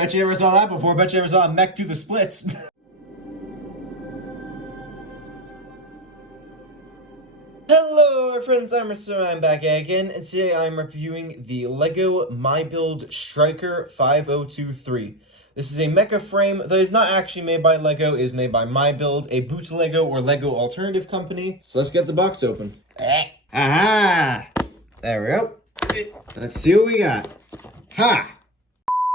Bet you never saw that before. Bet you never saw a mech do the splits. Hello, my friends. I'm Mr. I'm back again, and today I'm reviewing the LEGO MyBuild Stryker 5023. This is a mecha frame that is not actually made by LEGO, it is made by MyBuild, a bootLEGO or LEGO alternative company. So let's get the box open. Aha! There we go. Let's see what we got. Ha!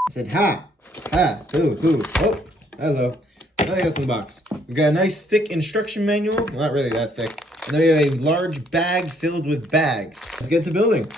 I said ha! Ha! Boo! Boo! Oh! Hello. Nothing else in the box. We've got a nice thick instruction manual. Well, not really that thick. And then we have a large bag filled with bags. Let's get to building.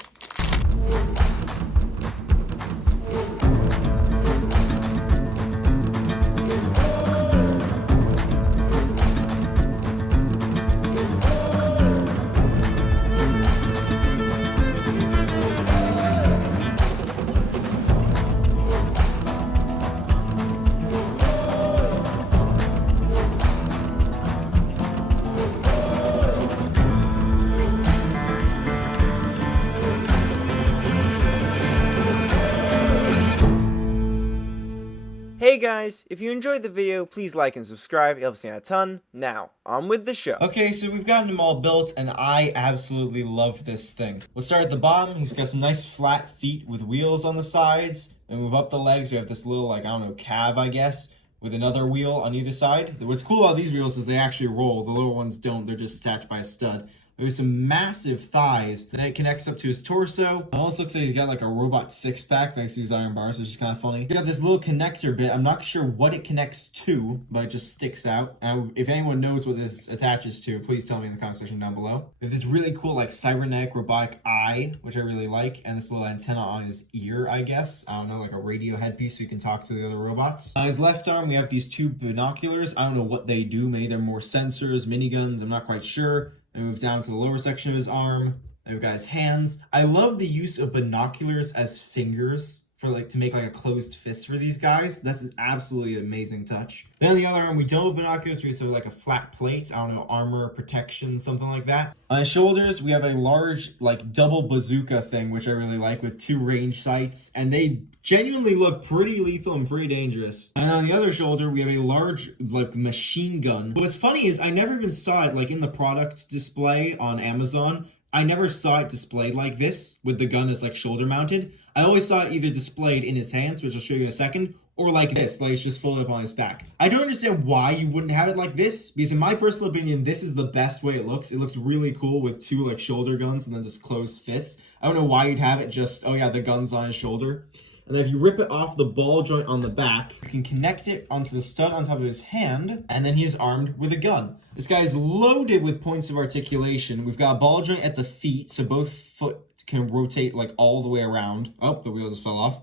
Hey guys, if you enjoyed the video, please like and subscribe, it helps me out a ton. Now, on with the show. Okay, so we've gotten them all built, and I absolutely love this thing. We'll start at the bottom. He's got some nice flat feet with wheels on the sides. Then move up the legs, we have this little, like, I don't know, calf, I guess, with another wheel on either side. What's cool about these wheels is they actually roll. The little ones don't, they're just attached by a stud. There's some massive thighs, then it connects up to his torso. It almost looks like he's got like a robot six-pack thanks to these iron bars, which is kind of funny. He's got this little connector bit. I'm not sure what it connects to, but it just sticks out. And if anyone knows what this attaches to, please tell me in the comment section down below. We have this really cool like cybernetic robotic eye, which I really like, and this little antenna on his ear, I guess. I don't know, like a radio headpiece so you can talk to the other robots. On his left arm, we have these two binoculars. I don't know what they do. Maybe they're more sensors, miniguns, I'm not quite sure. And move down to the lower section of his arm. Then we've got his hands. I love the use of binoculars as fingers for like to make like a closed fist for these guys. That's an absolutely amazing touch. Then on the other arm, we don't have binoculars. We just have like a flat plate. I don't know, armor, protection, something like that. On his shoulders, we have a large like double bazooka thing, which I really like, with two range sights. And they genuinely look pretty lethal and pretty dangerous. And on the other shoulder, we have a large like machine gun. But what's funny is I never even saw it like in the product display on Amazon. I never saw it displayed like this with the gun as like shoulder mounted. I always saw it either displayed in his hands, which I'll show you in a second, or like this, like it's just folded up on his back. I don't understand why you wouldn't have it like this, because in my personal opinion, this is the best way it looks. It looks really cool with two like shoulder guns and then just closed fists. I don't know why you'd have it just, oh yeah, the gun's on his shoulder. And then if you rip it off the ball joint on the back, you can connect it onto the stud on top of his hand, and then he is armed with a gun. This guy is loaded with points of articulation. We've got a ball joint at the feet, so both foot can rotate like all the way around. Oh, the wheel just fell off.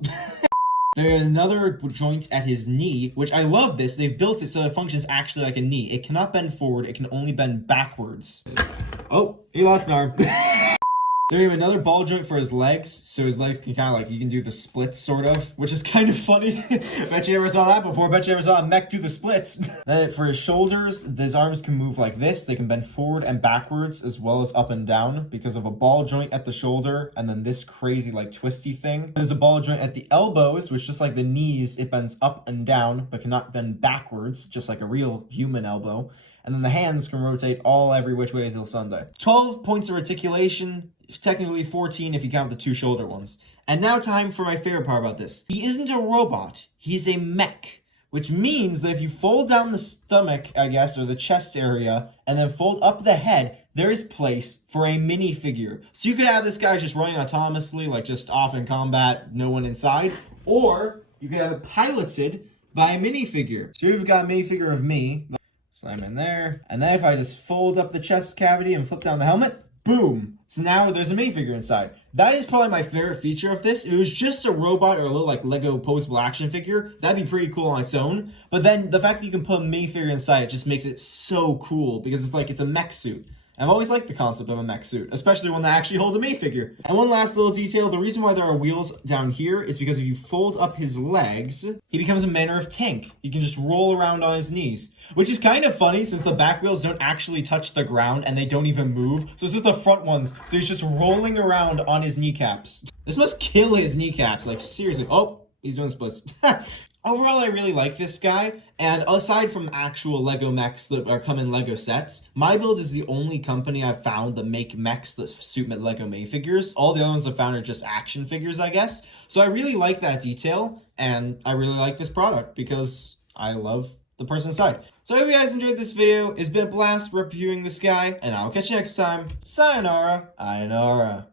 There's another joint at his knee, which I love this. They've built it so it functions actually like a knee. It cannot bend forward, it can only bend backwards. Oh, he lost an arm. Then we have another ball joint for his legs, so his legs can kind of like, you can do the splits sort of, which is kind of funny. Bet you never saw that before. Bet you never saw a mech do the splits. Then for his shoulders, his arms can move like this. They can bend forward and backwards as well as up and down because of a ball joint at the shoulder and then this crazy like twisty thing. There's a ball joint at the elbows, which just like the knees, it bends up and down but cannot bend backwards, just like a real human elbow. And then the hands can rotate every which way until Sunday. 12 points of articulation, technically 14 if you count the two shoulder ones. And now time for my favorite part about this. He isn't a robot, he's a mech, which means that if you fold down the stomach, I guess, or the chest area, and then fold up the head, there is place for a minifigure. So you could have this guy just running autonomously, like just off in combat, no one inside, or you could have it piloted by a minifigure. So here we've got a minifigure of me. Slam in there. And then if I just fold up the chest cavity and flip down the helmet, boom. So now there's a minifigure inside. That is probably my favorite feature of this. It was just a robot or a little like Lego posable action figure. That'd be pretty cool on its own. But then the fact that you can put a minifigure inside, it just makes it so cool because it's like it's a mech suit. I've always liked the concept of a mech suit, especially one that actually holds a minifigure. And one last little detail, the reason why there are wheels down here is because if you fold up his legs, he becomes a manner of tank. He can just roll around on his knees, which is kind of funny since the back wheels don't actually touch the ground and they don't even move. So it's just the front ones. So he's just rolling around on his kneecaps. This must kill his kneecaps, like seriously. Oh, he's doing splits. Overall, I really like this guy, and aside from actual Lego mechs that are come in Lego sets, MyBuild is the only company I've found that make mechs that suit Lego minifigures. All the other ones I've found are just action figures, I guess. So I really like that detail, and I really like this product because I love the person inside. So I hope you guys enjoyed this video. It's been a blast reviewing this guy, and I'll catch you next time. Sayonara, Ayonara.